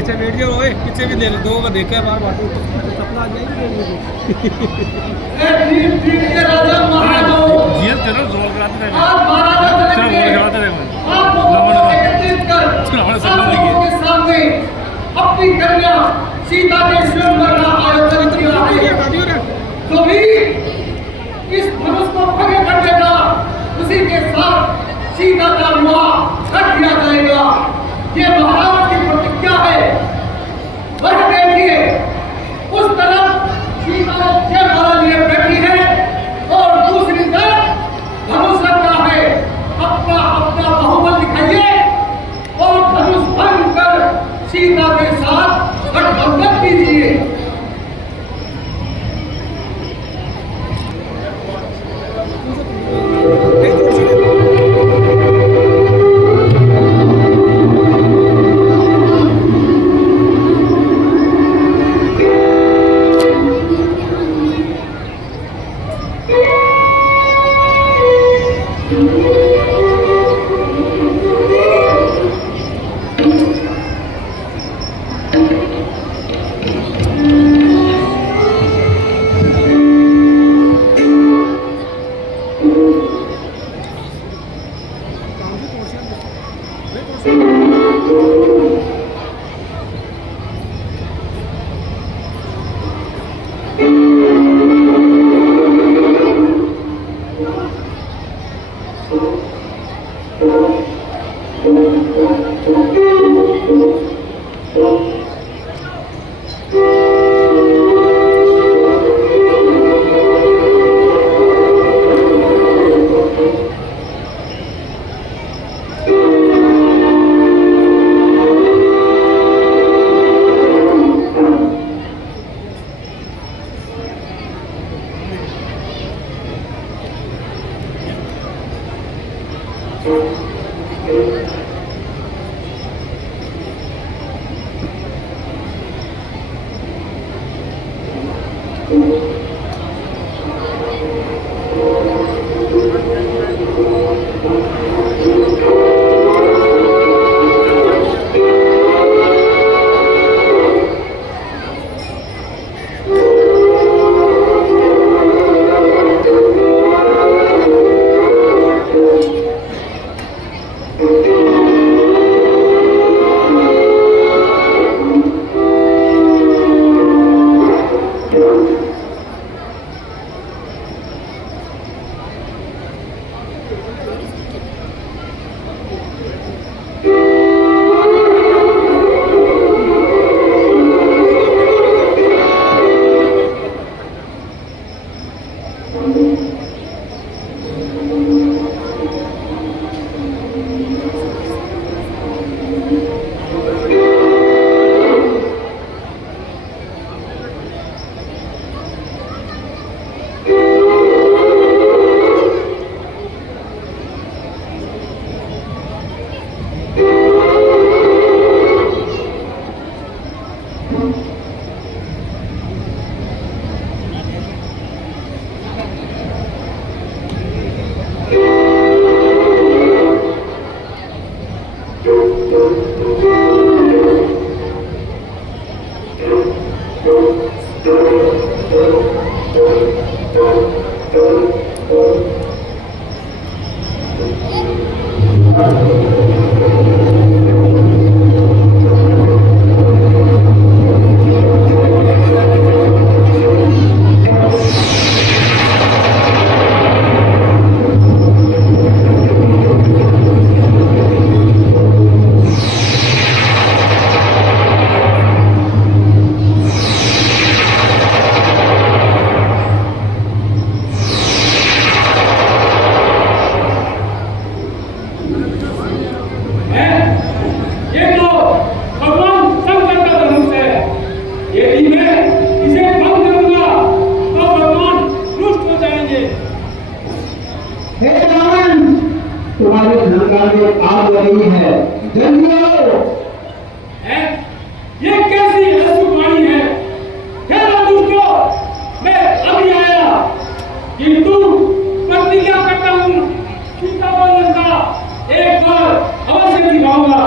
नीचे बैठ गया ओए, पीछे भी देख दो का देखा है बार बाटू सपना आ जाएगी ठीक के राजा महाराजों जीएस चलो जोर कराते रहे आज महाराजा चलो बोल कराते रहे आप लोगों को एकत्रित कर हमारे आप सपना लोगों के सामने अपनी कन्या सीता के स्वयंवर का आयोजन किया है। जो भी इस धनुष को खड़े कर देगा उसी के साथ सीता का विवाह कर दिया जाएगा। ये महाराज की प्रतिज्ञा है। वह देखिए उस तरफ सीता जयमाला लिए बैठी है और दूसरी तरफ धनुष रखा है। अपना अपना बहुबल दिखाइए और धनुष भंग कर सीता के साथ गठबंधन कीजिए। में आग लगी है। जल्दी आओ। ये कैसी ऐसी है? हेरा दुष्टों, मैं अभी आया, किंतु प्रतिज्ञा करता हूँ सीता बंधन का एक बार अवश्य दिखाऊंगा।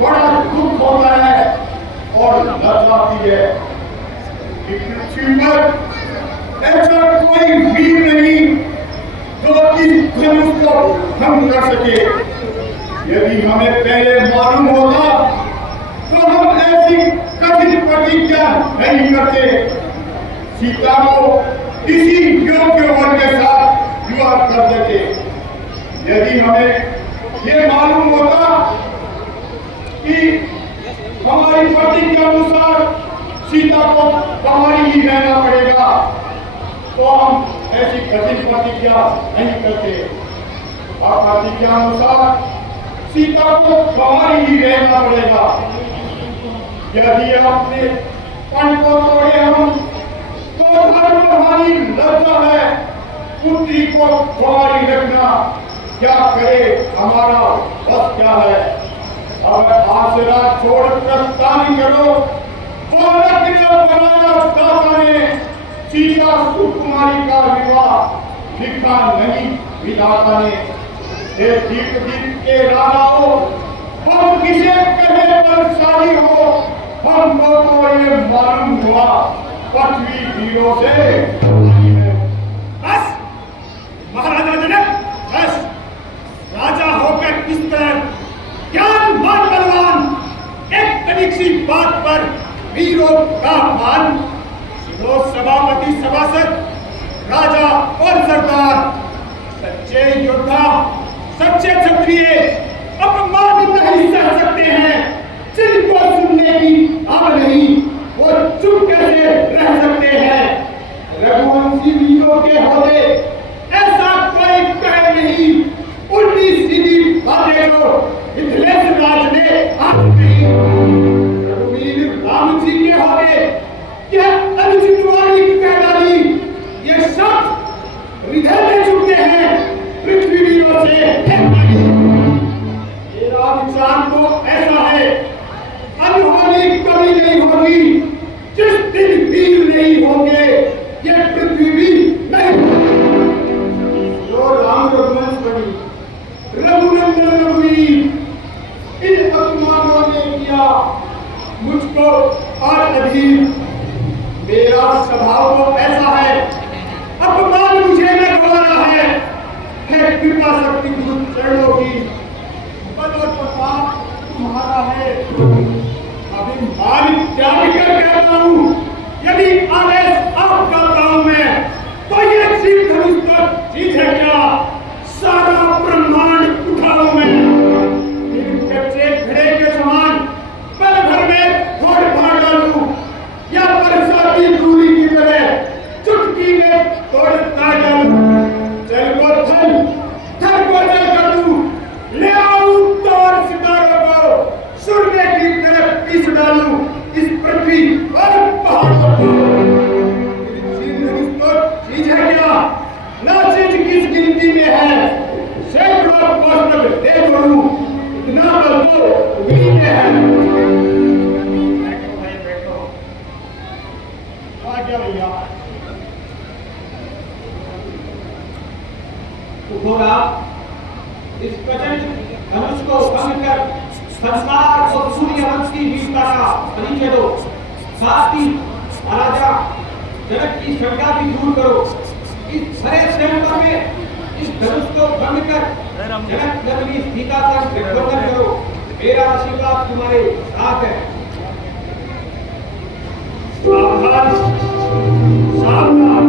बड़ा दुख होता है और लज्जा आती है कि पृथ्वी पर ऐसा कोई वीर नहीं जो इस धनुष को भंग कर सके। यदि हमें पहले मालूम होता तो हम ऐसी कठिन प्रतिज्ञा नहीं करते। सीता को किसी योग्य वर के साथ विवाह कर देते। यदि हमें ये मालूम होता कि हमारी प्रतिज्ञा के अनुसार सीता को हमारी ही रहना पड़ेगा तो हम ऐसी कठिन प्रतिज्ञा नहीं करते। और प्रतिज्ञा अनुसार सीता को हमारी ही रहना पड़ेगा। यदि अपने पन को तोड़े हम तो धर्म हमारी लज्जा है। पुत्री को हमारी रखना क्या करे हमारा बस क्या है। अब आसरा छोड़ प्रस्थान करो। बनाया दाता ने सीता सुकुमारी का विवाह लिखा नहीं विधाता ने। दीप दीप के रानाओ हम किसे कहे बलशाली हो। हमको तो ये मालूम हुआ पृथ्वी वीरों से। बस महाराजा जनक, बस राजा होकर किस तरह ज्ञानवान बलवान एक तनिक सी बात पर वीरों का मान। तो सभापति सभासद राजा और सरदार सच्चे योद्धा सच्चे क्षत्रिय अपमान नहीं सह सकते हैं। जिनको सुनने की आग नहीं वो चुप कैसे रह सकते हैं। रघुवंशी वीरों के होते ऐसा कोई कहे नहीं। उल्टी सीधी बातें जो मिथिलेश राज ने आज कही। रघुवीर राम जी के होते यह अनुचित वाणी कह डाली। ये सब हृदय में चुके हैं पृथ्वी वीरों से। मेरा विचार तो ऐसा है अनहोनी कभी नहीं होगी। जिस दिन वीर नहीं होंगे ये पृथ्वी भी नहीं होगी। जो राम रघुवंश बनी रघुनंदन रघुवीर इन अपमानों ने किया मुझको और अधीर। मेरा स्वभाव तो ऐसा है अपमान मुझे न गवाना है। कृपा शक्ति दूत चरणों की बल और प्रताप तुम्हारा है। अभिमान त्याग कर कहता हूँ यदि आदेश आपका पाऊं मैं तो ये शिव धनुष तो चीज है क्या। सारा ब्रह्मांड उठाऊं मैं। इन कच्चे घड़े के समान पल भर में फोड़ फाड़ डालूं या बरसाती दूरी की तरह चुटकी में तोड़ता डालूं। जल को थल थल को जल कर दूं। ले आऊं तोड़ सितारों को सूर्य की तरफ पीस डालूं इस पृथ्वी और पहाड़ों को। चीज है क्या ना चीज किस गिनती में है। सैकड़ों कोस तक दे दूं इतना बल तो उम्मीद में है। बैठो क्या भैया उठोरा इस प्रचंड धनुष को भंग कर संस्कार और सूर्यवंश की वीरता का परिचय दो। साथ ही महाराजा जनक की शंका भी दूर करो। इस भरे स्वयंवर में इस धनुष को भंग कर जनक नगरी सीता तक गठबंधन करो। मेरा आशीर्वाद तुम्हारे साथ है। सावधान सावधान।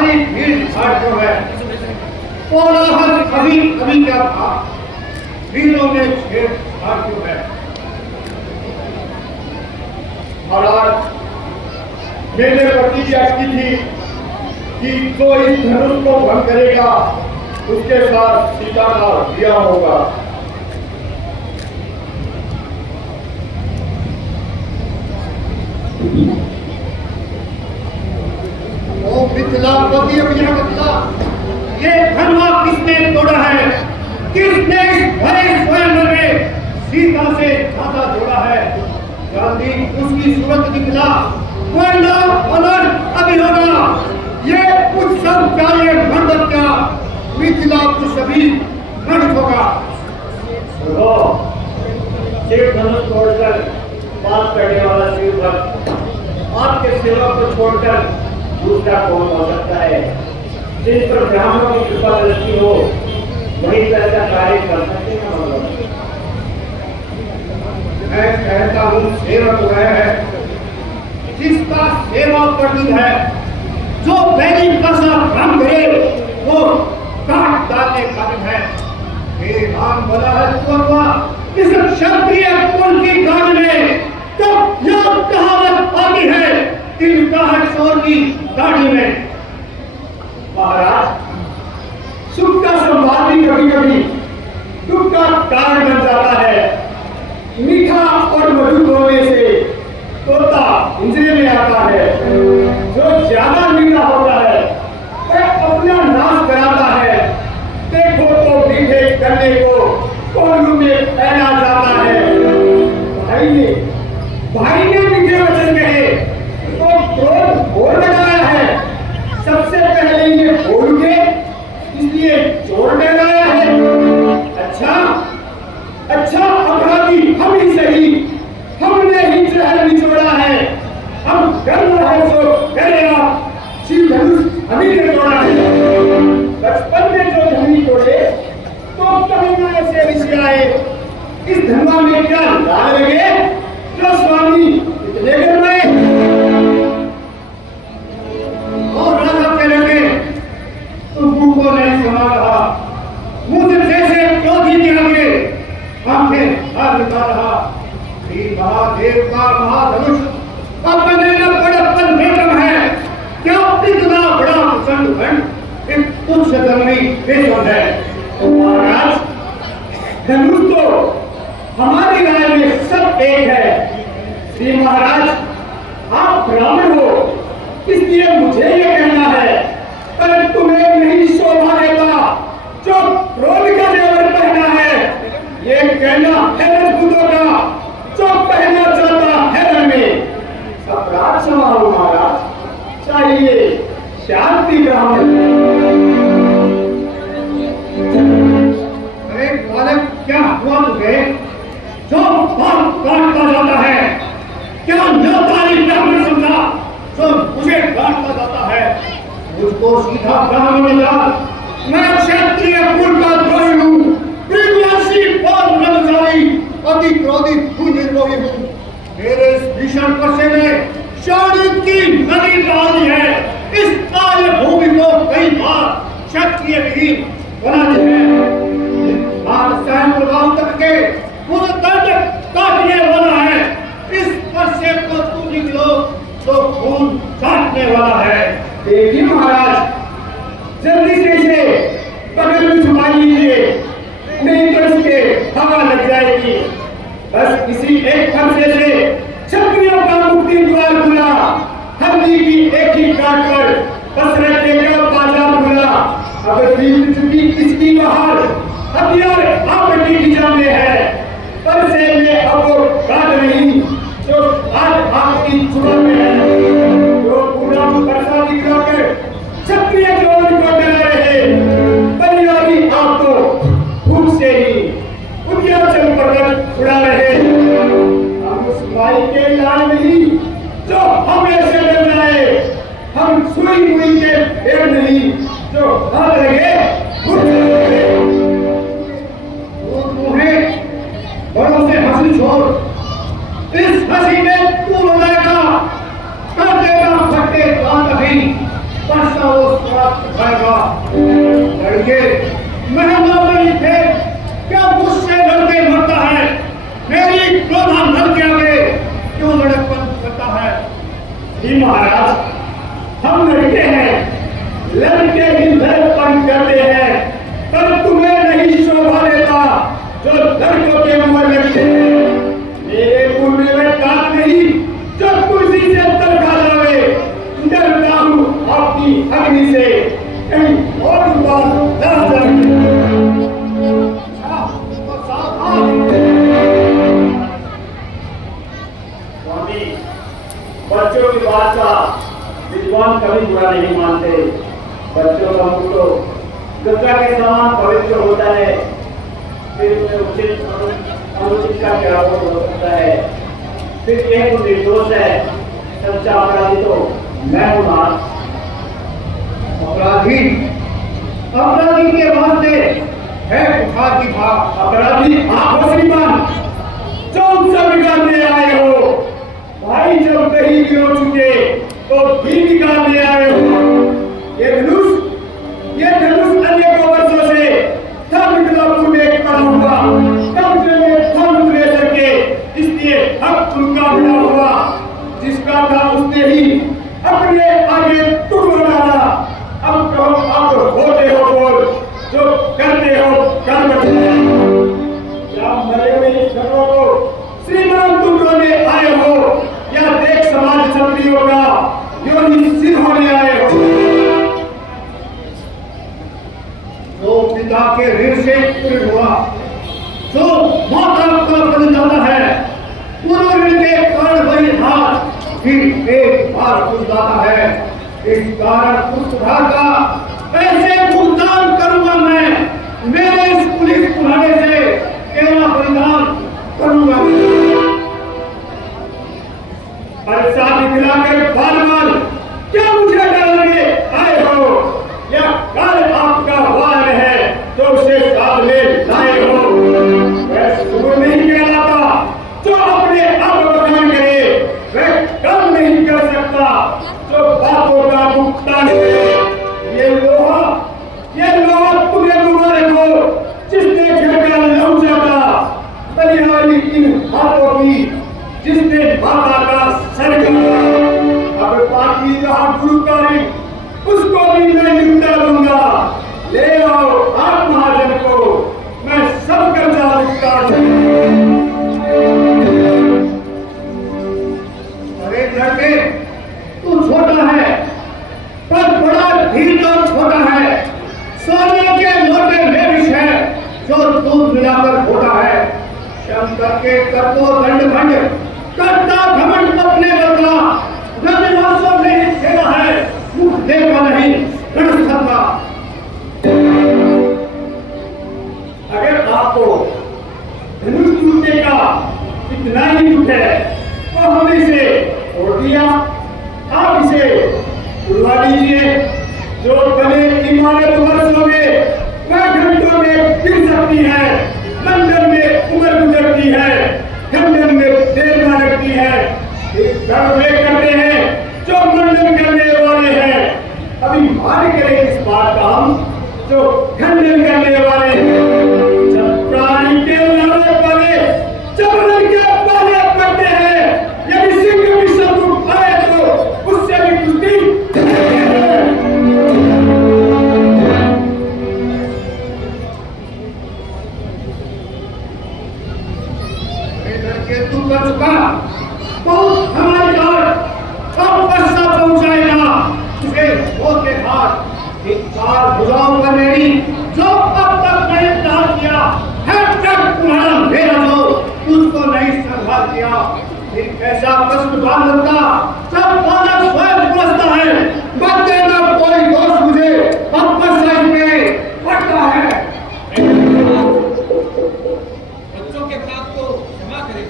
सारी भीड़ भाड़ जो है, कोलाहल अभी अभी क्या था, वीरों में छेड़छाड़ जो है। महाराज, मैंने प्रतिज्ञा की थी कि जो इस धनुष को भंग करेगा उसके साथ सीता का विवाह होगा। ओ मिथिलापति अभियावतला, ये धर्मा किसने तोड़ा है? किसने इस भरे स्वयंवर में सीता से धागा जोड़ा है? गांधी उसकी सूरत दिखला, वरना अनर्थ अभी होगा। ये उत्सव क्या, ये मंडप क्या, मिथिला कुछ अभी नष्ट होगा। शिव धनुष तोड़कर बात करने वाला शिव भक्त आपके सेवक को छोड़कर दूसरा कौन हो सकता है? जिस पर ब्राह्मणों की कृपा दृष्टि हो वही ऐसा कार्य कर सकते हैं। मैं कहता हूँ सेवक वह है जिसका सेवा प्रति है, जो वैदिक का भ्रम करे वो काट डालने का है। हे राम बोला है इस क्षत्रिय कुल की गाड़ में तो यह कहावत आती है, तिनका है चोर की दाढ़ी में। महाराज, सुख का संवाद भी कभी कभी दुख का कारण बन जाता है। मीठा और मधुर बोलने से तोता इंद्रिय में आता है, जो ज्यादा मीठा होता है वह अपना नाश कराता है। देखो तो मीठे करने को कोल्हू में पहना जाता है। भाई ने मीठे वचन कहे तो क्रोध और लगाया है। सबसे पहले ये बोल के इसलिए जोर लगाया है। अच्छा अपराधी हम ही सही, हमने ही जहर निचोड़ा है। हम कर रहे सो करे आप, शिव धनुष हमी ने तोड़ा है। बचपन में जो धनी तोड़े तो कहीं ऐसे ऋषि आए, इस धनवा में क्या लाल लगे जो स्वामी इतने गरमाए। और राजा कहने लगे तुम मुंह को नहीं सुना रहा, मुझे जैसे क्रोधी के आगे आंखें हाथ दिखा रहा। श्री महादेव का महाधनुष अपने न बड़प्पन बेगम है, क्या इतना बड़ा प्रचंड खंड एक तुच्छ धर्मी बेचन है। महाराज, धनुष तो हमारी राय में सब एक है। श्री महाराज, आप ब्राह्मण हो इसलिए मुझे ये कहना है, पर तुम्हें नहीं शोभा देता जो क्रोध का जेवर पहना है। ये कहना है राजपूतों का जो पहना जाता है रण में। अपराध समारोह महाराज, चाहिए शांति ब्राह्मण। अरे बालक, क्या हुआ तुझे जो बात काटता जाता है? क्या न्योतारी ब्राह्मण समझा जो मुझे काटता जाता है? मुझको सीधा ब्राह्मण मिला, मैं क्षत्रिय कुल का द्रोही हूँ, मृगवंशी और ब्रह्मचारी, अति क्रोधित हूँ, निर्मोही हूँ। मेरे इस भीषण पर्चे में शांति की नदी डाल दी है। इस कार्य भूमि को कई बार क्षत्रिय विहीन बना दिया है। आज सहन प्रभाव तक के मुझे दंड काटने वाला है। इस पर्चे को तुम निकलो तो खून काटने वाला है। देखिए महाराज, जल्दी से इसे बगल में छुपा लीजिए, नहीं तो इसके हवा लग जाएगी। बस इसी एक फरसे से क्षत्रियों का मुक्ति द्वार खुला। हल्दी की एक ही काट पर बसरते का बाजार खुला। अब बीत चुकी इसकी बहार, हथियार आपकी दिशा में है। परसे में अब वो काट नहीं जो आज आपकी जुबान में है। जो पूरा परसा दिखलाकर क्षत्रिय जोड़ को डरा रहे, बलियारी आपको भूख से ही उद्याचल पर्वत उड़ा रहे। हम उस माई के लाल नहीं जो हमें से डर जाए, हम सुई मुई के पेड़ नहीं जो हाथ लगे घुट लगे। तुम्हें बड़ों से हंसी छोड़, इस हंसी में तू रोएगा, कर देगा फटे दांत भी, पश्चात प्राप्त पाएगा। लड़के मेहमान नहीं थे, क्या मुझसे लड़के मरता है? मेरी क्रोधा नल के आगे क्यों लड़कपन करता है? जी महाराज, हम लड़के हैं, लड़के ही लड़कपन करते हैं, पर तुम्हें नहीं शोभा देता जो लड़कों के मुंह लगते हैं। मेरे मुंह में दांत नहीं जो कुर्सी से तलखा जावे। डरता हूँ आपकी अग्नि से, कहीं और बात न जाए। स्वामी, बच्चों की बात का विद्वान कभी बुरा नहीं मानते। बच्चों का मुख तो गंगा के समान पवित्र होता है, फिर उसमें उचित अनुचित का क्या हो सकता है? फिर यह तो निर्दोष है, सच्चा अपराधी तो मैं हूँ ना। अपराधी अपराधी के वास्ते है बुखार की भाग। अपराधी आप हो श्रीमान, जो उनसे बिगाड़ने आए हो। भाई जब कहीं भी हो चुके तो भी बिगाड़ने आए हो। ये धनुष अनेकों वर्षों से मिथिलापुर में पड़ा हुआ, कब्जे में था मिथिलेश्वर के, इसलिए अब उनका मिला हुआ जिसका था उसने ही अपने आगे टुकड़ा डाला। अब कहो आप होते हो बोल, जो करते हो कर बैठे। क्या मरे हुए इस घरों को श्रीमान तुम रोने आए हो, या देख समाज क्षत्रियों का योनि सिर होने आए हो? जो पिता के ऋण से पूर्ण हुआ, जो माता का बन जाता है, पूर्व ऋण के कारण वही हाथ फिर एक बार खुल जाता है। इस कारण उस सुधार का ऐसे भुगतान करूंगा मैं। मेरे इस पुलिस पुराने से तेरा बलिदान करूंगा। पैसा दिखलाकर बार बार क्या मुझे डराने आए हो, या कल आपका वार है तो उसे साथ में लाए हो? वह सुबह नहीं कहलाता जो अपने आप बखान करे, वह कल नहीं कर सकता जो बातों का भुगतान करे। ये लोहा तुम्हें मुबारक हो जिसने झटका लहू जाता, बलिहारी इन हाथों की जिसने माता का सर काटा। अब बाकी रहा गुरुकारी, उसको भी मैं निपटा दूंगा। ले आओ आप महाजन को, मैं सब कर्जा निपटा दूंगा। अरे लड़के, तू छोटा है पर बड़ा धीर और छोटा है। सोने के लोटे में विष है जो दूध मिलाकर घोटा है। शंकर के कर्तो दंड भंड करता घमंड अपने बदला। रविवासों में खेला है, मुख देखा नहीं रण सत्ता। अगर आपको धनुष टूटने का इतना ही दुख है तो हमने इसे छोड़ दिया। आप इसे उड़वा लीजिए। जो तले इमारत वर्षों में वह घंटों में गिर सकती है, मंदिर में उम्र गुजरती है, खंडन में देर न लगती है। एक वे करते हैं जो मंडन करने वाले हैं। अभी मान करें इस बात का हम जो खंडन करने वाले हैं। जब प्राणी के लड़ने वाले जबरन के पहले पड़ते हैं, यदि सिंह भी सम्मुख आए तो उससे भी कुश्ती तू कर चुका बहुत हमारी अब पैसा पहुंचाएगा तुझे होते हाथ। एक चार भुजाओं का मेरी जो अब तक नहीं दान किया है, तक तुम्हारा मेरा जो तुझको नहीं संभाल किया। एक ऐसा प्रश्न बांध का सब बालक स्वयं बसता है। बच्चे ना कोई दोष मुझे अब पैसा में पड़ता है। बच्चों के पाप को क्षमा करें।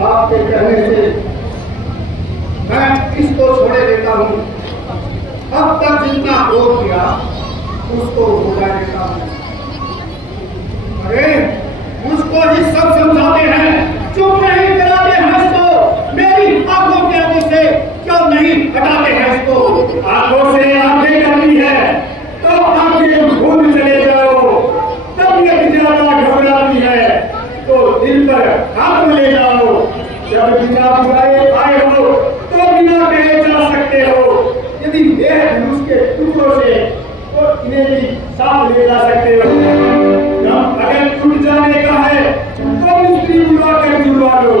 आपके कहने से मैं इसको छोड़े देता हूँ। अब तक जितना क्रोध किया उसको भुला देता हूँ। अरे उसको ही सब समझाते हैं, चुप नहीं आंखों से आंखें करनी है तो आंखें भूल चले जाओ। तबीयत ज्यादा घबराती है तो दिल पर हाथ ले जाओ। जब बिना बुलाए आए हो तो बिना कहे जा सकते हो। यदि देह धनुष के टुकड़ों से तो इन्हें भी साथ ले जा सकते हो। दम अगर टूट जाने का है तो मिस्त्री बुला कर जुड़वा लो।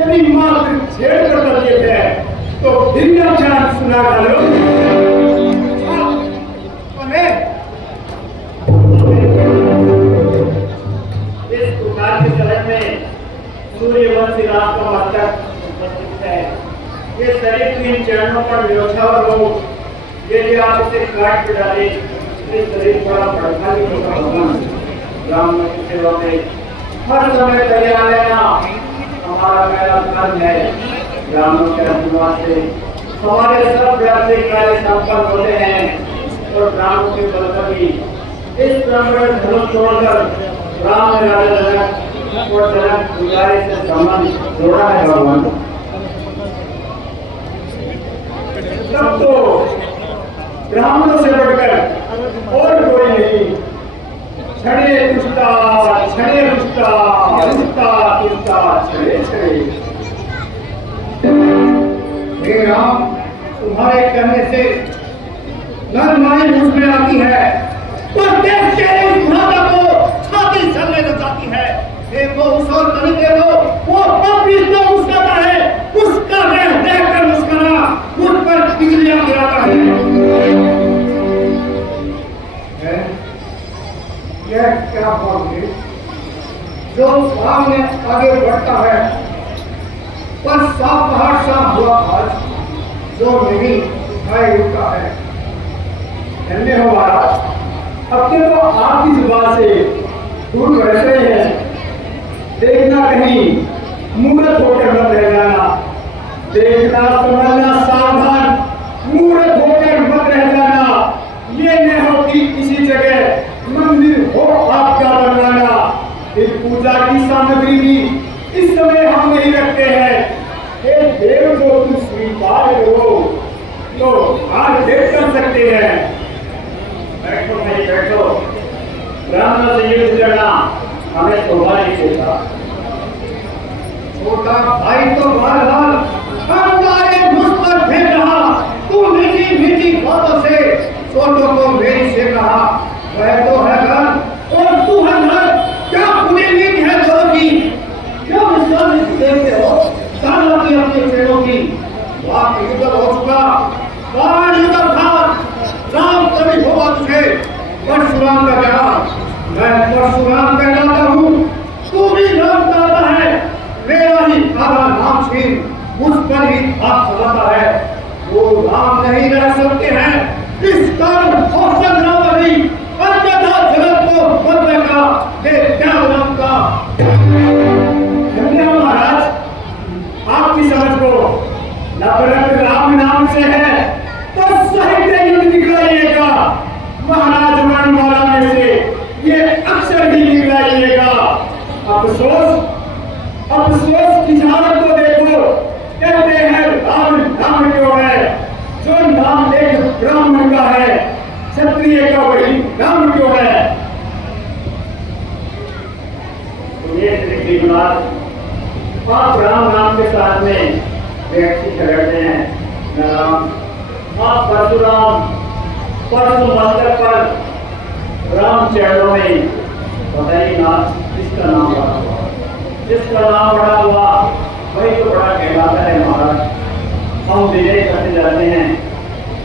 यदि मात्र छेड़ कर तबीयत है तो फिर का ध्यान सुना डालो। इस प्रकार के शरण में सूर्यवंशी राम का मस्तक उपस्थित है। ये शरीर के इन चरणों पर न्योछावर हो। यदि आप इसे काट के डाले इस शरीर बड़ा प्रभावी होगा। राम की सेवा में हर समय तैयार रहना हमारा पहला कर्म है। राम के आशीर्वाद से हमारे सब व्यापी कार्य संपन्न होते हैं और राम के बल पर ही इस ब्राह्मण धनुष तोड़कर राम ने राजा जनक और जनक गुजारे से संबंध जोड़ा है भगवान। तब तो ब्राह्मणों से बढ़कर और कोई नहीं। क्षणे दुष्टा क्षणे दुष्टा दुष्टा दुष्टा क्षणे क्षणे। हे राम, तुम्हारे कहने से नरमाई मुझ में आती है तो देख के इस भ्राता को छाती चलने लग जाती है। देखो उस और कहीं देखो वो पापी तो मुस्कुराता है। उसका देह देखकर मुस्कुरा उस पर बिजलियां गिराता है। यह क्या बात है जो सामने आगे बढ़ता है पर साफ बाहर साफ हुआ आज जो नहीं उठाए उठता है। धन्य हो महाराज, अब के तो आपकी जुबान से दूर रह रहे हैं। देखना कहीं मूर्ख होकर मत रह जाना। देखना समझना सावधान मूर्ख होकर मत रह जाना। ये न हो कि किसी जगह मंदिर हो आपका बनवाना। इस पूजा की सामग्री भी इस समय हम नहीं रखते हैं। हे देव जो तुम स्वीकार करो तो आज देख कर सकते हैं। बैठो भाई बैठो। ब्राह्मण से युद्ध करना हमें शोभा नहीं देता। छोटा भाई तो बार-बार हमारे मुझ पर फेंक रहा। तू मीठी मीठी बातों से छोटों को मेरी से कहा। वह तो है घर और तू है घर। क्या पूरी नींद है दोनों की? क्या मिसाल देखते हो सालों की अपने पेड़ों की? वाह युद्ध हो चुका। बाण युद्ध था। राम कभी होगा तुझे परशुराम का ज्ञान। मैं परशुराम कहलाता हूँ, तू भी राम कहता है। मेरा ही आधा नाम छीन मुझ पर ही हाथ चलाता है। वो राम नहीं रह सकते हैं इस कारण हो संग्राम अभी अन्यथा जगत को बदले का दे त्याग राम का। धन्य महाराज, आपकी समझ को नफरत राम नाम से है तो साहित्य युद्ध निकलाइएगा। महाराज वर्णमाला में से ये अक्षर ही निकलाइएगा। अफसोस की झालक को देखो। कहते हैं राम नाम क्यों है? जो नाम एक ब्राह्मण का है क्षत्रिय का वही नाम क्यों है? ये श्री आप राम नाम के साथ में व्यक्ति झगड़ते हैं। राम आप परशुराम परशु मस्तक पर राम चरणों में बताइए ना किसका नाम बड़ा हुआ? जिसका नाम बड़ा हुआ वही तो बड़ा कहलाता है महाराज। हम विजय करते जाते हैं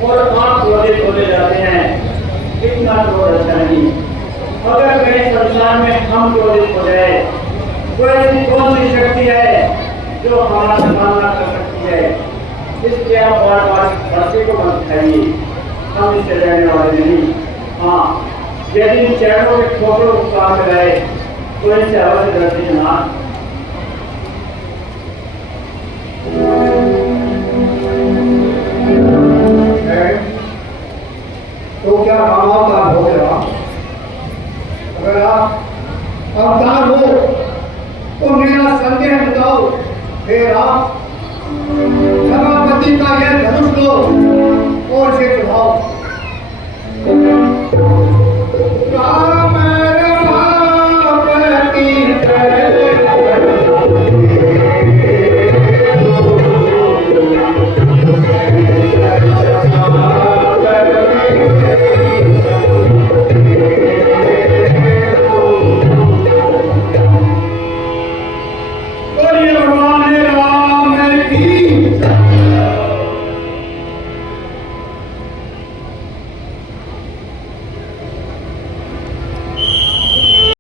और आप क्रोधित होते जाते हैं। इतना क्रोध अच्छा नहीं। अगर कहीं संसार में हम क्रोधित हो जाए तो ऐसी कौन सी शक्ति है जो हमारा सामना कर सकती है? इसलिए आप बार बार बच्चे को मत खाइए। हम इससे रहने वाले नहीं। हाँ, यदि इन चरणों के ठोकरों को काम में लाए तो इनसे अवश्य डरते ना। तो क्या अवतार हो गया? अगर आप अवतार हो तो मेरा संदेह बताओ। हे राम, सभापति का यह धनुष लो और से चढ़ाओ। राम